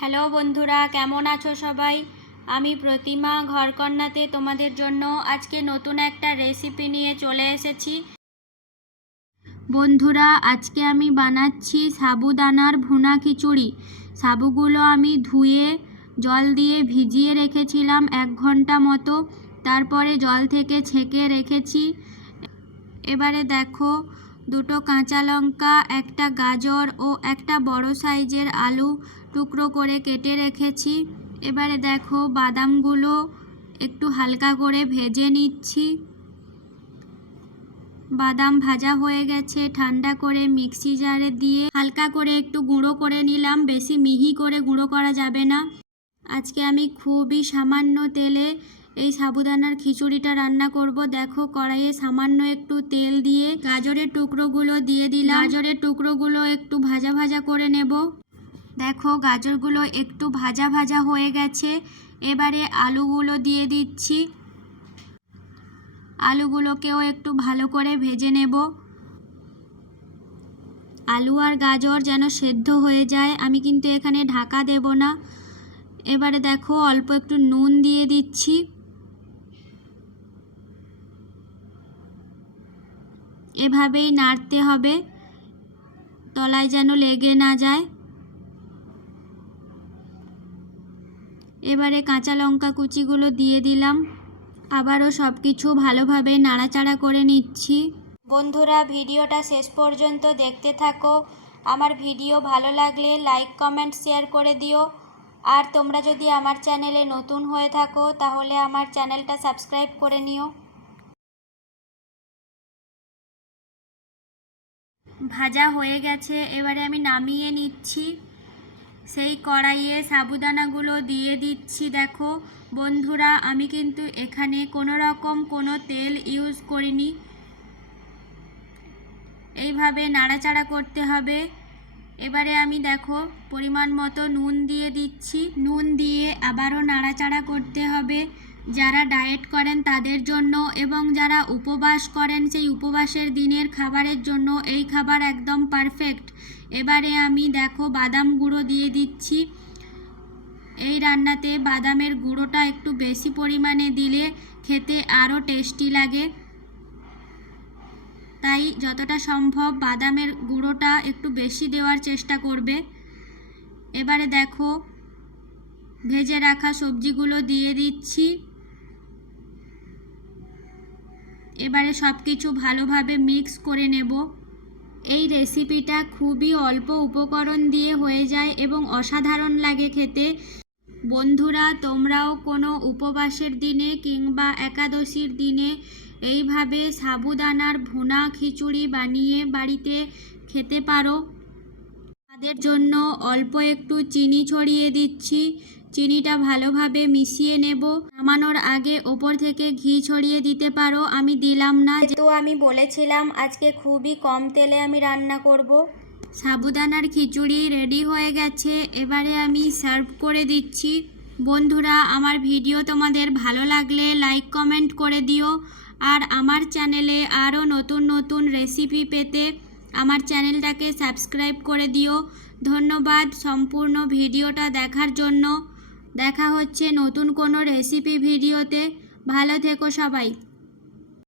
Hello বন্ধুরা, কেমন আছো সবাই? আমি প্রতিমা ঘরকন্নাতে তোমাদের জন্য আজকে নতুন একটা রেসিপি নিয়ে চলে এসেছি। বন্ধুরা, আজকে আমি বানাচ্ছি সাবুদানার ভুনা খিচুড়ি। সাবুগুলো আমি ধুয়ে জল দিয়ে ভিজিয়ে রেখেছিলাম 1 ঘন্টা মতো, তারপরে জল থেকে ছেঁকে রেখেছি। এবারে দেখো, 2টো কাঁচা লঙ্কা, একটা গাজর ও একটা বড় সাইজের আলু টুকরো করে কেটে রেখেছি। এবারে দেখো, বাদামগুলো একটু হালকা করে ভেজে নিচ্ছি। বাদাম ভাজা হয়ে গেছে, ঠান্ডা করে মিক্সি জারে দিয়ে হালকা করে একটু গুঁড়ো করে নিলাম। বেশি মিহি করে গুঁড়ো করা যাবে না। আজকে আমি খুবই সামান্য তেলে এই সাবুদানার খিচুড়িটা রান্না করব। দেখো, কড়াইয়ে সামান্য একটু তেল দিয়ে গাজরের টুকরোগুলো দিয়ে দিলাম। গাজরের টুকরোগুলো একটু ভাজা ভাজা করে নেব। দেখো, গাজরগুলো একটু ভাজা ভাজা হয়ে গেছে। এবারে আলুগুলো দিয়ে দিচ্ছি। আলুগুলোকেও একটু ভালো করে ভেজে নেব। আলু আর গাজর যেন সেদ্ধ হয়ে যায়। আমি কিন্তু এখানে ঢাকা দেব না। এবারে দেখো, অল্প একটু নুন দিয়ে দিচ্ছি। এভাবেই নাড়তে হবে, তলায় যেন লেগে না যায়। এবারে কাঁচা লঙ্কা কুচিগুলো দিয়ে দিলাম। আবারও সব কিছু ভালোভাবে নাড়াচাড়া করে নিচ্ছি। বন্ধুরা, ভিডিওটা শেষ পর্যন্ত দেখতে থাকো। আমার ভিডিও ভালো লাগলে লাইক, কমেন্ট, শেয়ার করে দিও। আর তোমরা যদি আমার চ্যানেলে নতুন হয়ে থাকো তাহলে আমার চ্যানেলটা সাবস্ক্রাইব করে নিও। ভাজা হয়ে গেছে, এবারে আমি নামিয়ে নিচ্ছি। সেই কড়াইয়ে সাবুদানাগুলো দিয়ে দিচ্ছি। দেখো বন্ধুরা, আমি কিন্তু এখানে কোনো রকম কোনো তেল ইউজ করিনি। এইভাবে নাড়াচাড়া করতে হবে। এবারে আমি দেখো পরিমাণ মতো নুন দিয়ে দিচ্ছি। নুন দিয়ে আবারও নাড়াচাড়া করতে হবে। যারা ডায়েট করেন তাদের জন্য এবং যারা উপবাস করেন সেই উপবাসের দিনের খাবারের জন্য এই খাবার একদম পারফেক্ট। এবারে আমি দেখো বাদাম গুঁড়ো দিয়ে দিচ্ছি। এই রান্নাতে বাদামের গুঁড়োটা একটু বেশি পরিমাণে দিলে খেতে আরও টেস্টি লাগে। তাই যতটা সম্ভব বাদামের গুঁড়োটা একটু বেশি দেওয়ার চেষ্টা করবে। এবারে দেখো, ভেজে রাখা সবজিগুলো দিয়ে দিচ্ছি। এবারে সব কিছু ভালোভাবে মিক্স করে নেব। এই রেসিপিটা খুবই অল্প উপকরণ দিয়ে হয়ে যায় এবং অসাধারণ লাগে খেতে। বন্ধুরা, তোমরাও কোনো উপবাসের দিনে কিংবা একাদশীর দিনে এইভাবে সাবুদানার ভুনা খিচুড়ি বানিয়ে বাড়িতে খেতে পারো। তাদের জন্য অল্প একটু চিনি ছড়িয়ে দিচ্ছি। চিনিটা ভালোভাবে মিশিয়ে নেব। নামানোর আগে ওপর থেকে ঘি ছড়িয়ে দিতে পারো, আমি দিলাম না, যেহেতু আমি বলেছিলাম আজকে খুবই কম তেলে আমি রান্না করব। সাবুদানার খিচুড়ি রেডি হয়ে গেছে। এবারে আমি সার্ভ করে দিচ্ছি। বন্ধুরা, আমার ভিডিও তোমাদের ভালো লাগলে লাইক, কমেন্ট করে দিও। আর আমার চ্যানেলে আরও নতুন নতুন রেসিপি পেতে আমার চ্যানেলটাকে সাবস্ক্রাইব করে দিও। ধন্যবাদ সম্পূর্ণ ভিডিওটা দেখার জন্য। দেখা হচ্ছে নতুন কোনো রেসিপি ভিডিওতে। ভালো থেকো সবাই।